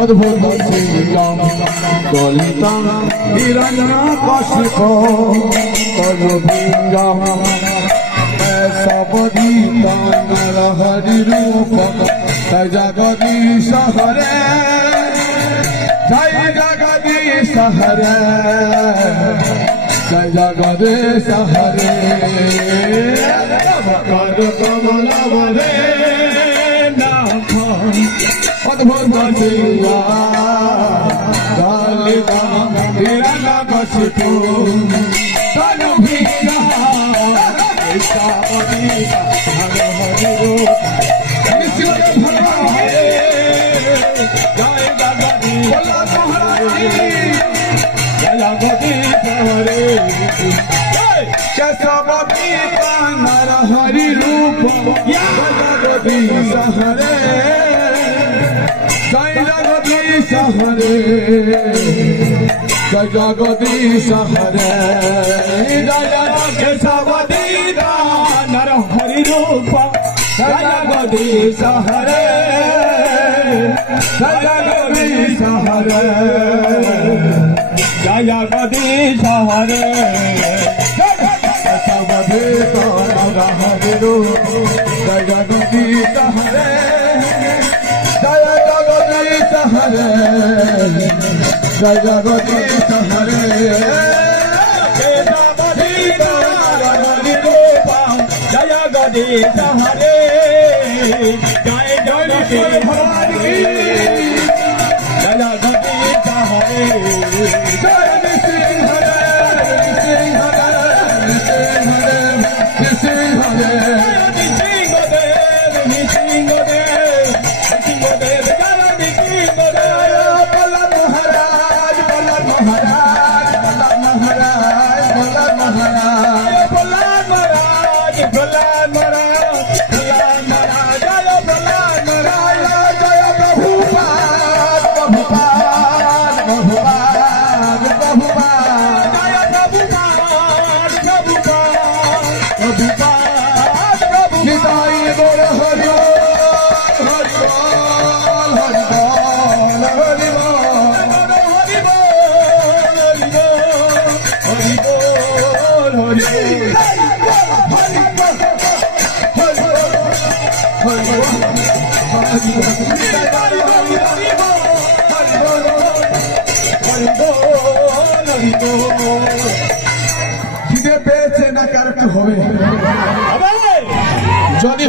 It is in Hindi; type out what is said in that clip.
अद्भुत श्रीराम गलिता हिरण्या कशिपो कलुभिंगा ऐसा बदीता नरहरि रूप जगदीश हरे जय जगदीश हरे जय जगदीश हरे कर कमल बरे अद्भुत सिंगा दलिता हिरण्या कशिपु कलुभिंगा ऐसा बदीता नरहरि रूप नरहरि रूप जगदीश हरे जय जगदीश हरे जय जगदीश हरे केशवदीता नरहरि रूप जय जगदीश हरे जय जगदीश हरे जय जगदीश हरे नरहरि रूप जय जगदीश हरे जय जगदीश हरे जय जगदीश हरे केशवदीता नरहरि रूप जय जगदीश हरे जय जगदीश हरे जय जगदीश हरे যদি